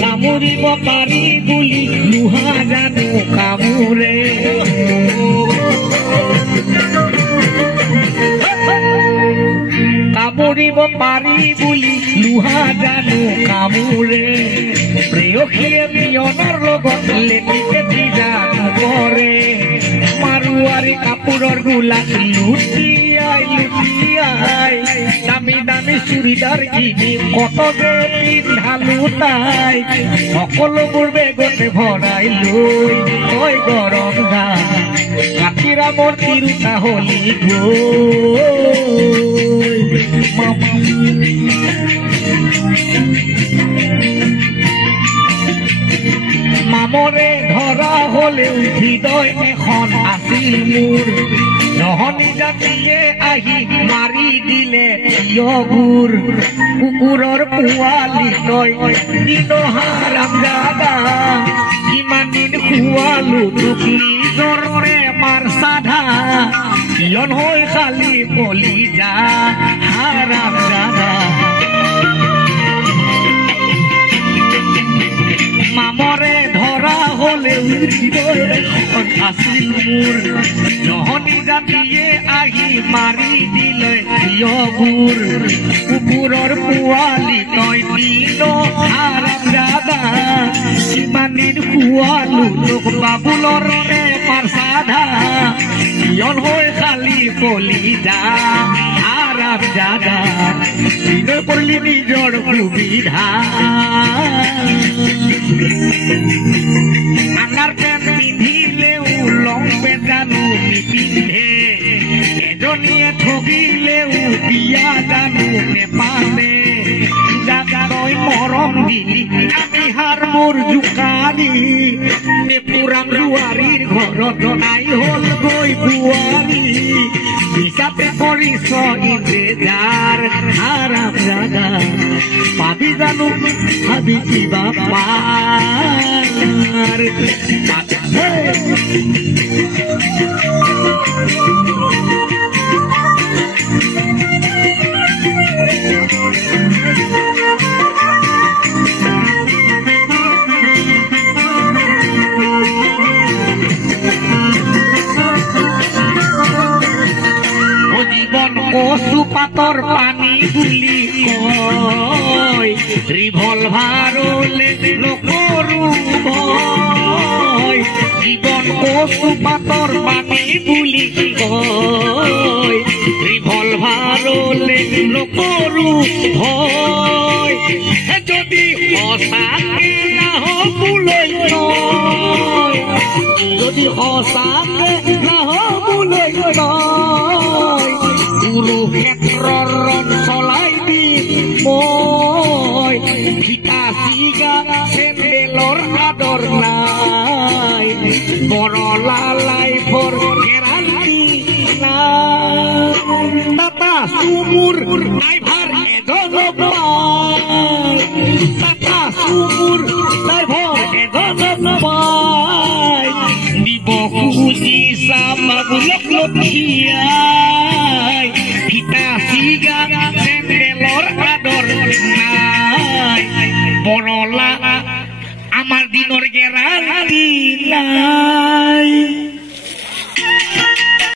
কামুৰিব পাৰি বুলি লোহা জানো কামুৰে কামুৰিব পাৰি বুলি লোহা জানো কামুৰে প্ৰেয়সীয়ে মিয়নৰ লগত লেটি জানো কৰে মাৰুৱাৰী কাপোৰৰ গোলাত লুটিয়াই লুটিয়াই দামী দামী চুৰিদাৰ কিনি কটকে পিন্ধালো তাই সকলোবোৰ বেগতে ভৰাই লৈ তই গৰম গা কাতিৰামৰ তিৰোতা হলি গৈ মামৰে ধৰা হলেও হৃদয় এখন আছিল মোৰ নহনি জাতিয়ে আহি মাৰি দিলে থিয়গুৰ কুকুৰৰ পোৱালি তই দিনহাৰাম দাদা কিমান দিন খুৱালো তোক নিজৰ প্ৰেমৰ সাধা কিয়ন হৈ খালি পলি যা হাৰাম দাদা মামৰে ধৰা হলেও হৃদয় এখন আছিল মোৰ নহনি জাতিয়ে আহি মাৰি দিলে থিয়গুৰ কুকুৰৰ পোৱালি তই দিন হাৰাম দাদা কিমান দিন খুৱালো তোক বাবুলৰ প্ৰেমৰ সাধা কিয়ন হৈ খালি পলি যা হাৰাম দাদা দিন কৰিলি নিজৰ সুবিধা আনার পেন্ট পিন্ধিলেও লং পেন্ট জানো নিপিন্ধে এজনীয়ে ঠগিলেও বিয়া জানো নেপাতে জাগাই মৰম দিলি আমি হাৰ মোৰ জোকাৰি পুৰাম জোৱাৰীৰ ঘৰত নাই হল গৈ বোৱাৰী হিচাপে কৰিছ ইংৰেজাৰ হাৰাম দাদা পাবি জানো ভাবি কিবা পাৰ জীবন কচু পাতৰ পানী বুলি কয় ৰিভলভাৰলে নকৰো ভয় জীবন কচু পাতৰ পানী বুলি কয় ৰিভলভাৰলে নকৰো ভয় যদি সঁচাকে নহ'বলৈ কয় যদি সঁচাকে নহ'বলৈ কয় কুৰুক্ষেত্ৰৰ ৰণ চলাই দিম মই ফিটা চিগা চেন্দেলৰ আদৰ নাই বৰলা লাইফৰ গেৰাণ্টি নাই টাটা চুমুৰ ড্ৰাইভাৰ এজন পায় টাটা চুমুৰ ড্ৰাইভাৰ এজন পায় দিব খুজি চাবাবুলক লঠিয়াই ফিটা চিগা চেন্দেলৰ আদৰ নাই বৰলা আমাৰ দিনৰ গেৰাণ্টি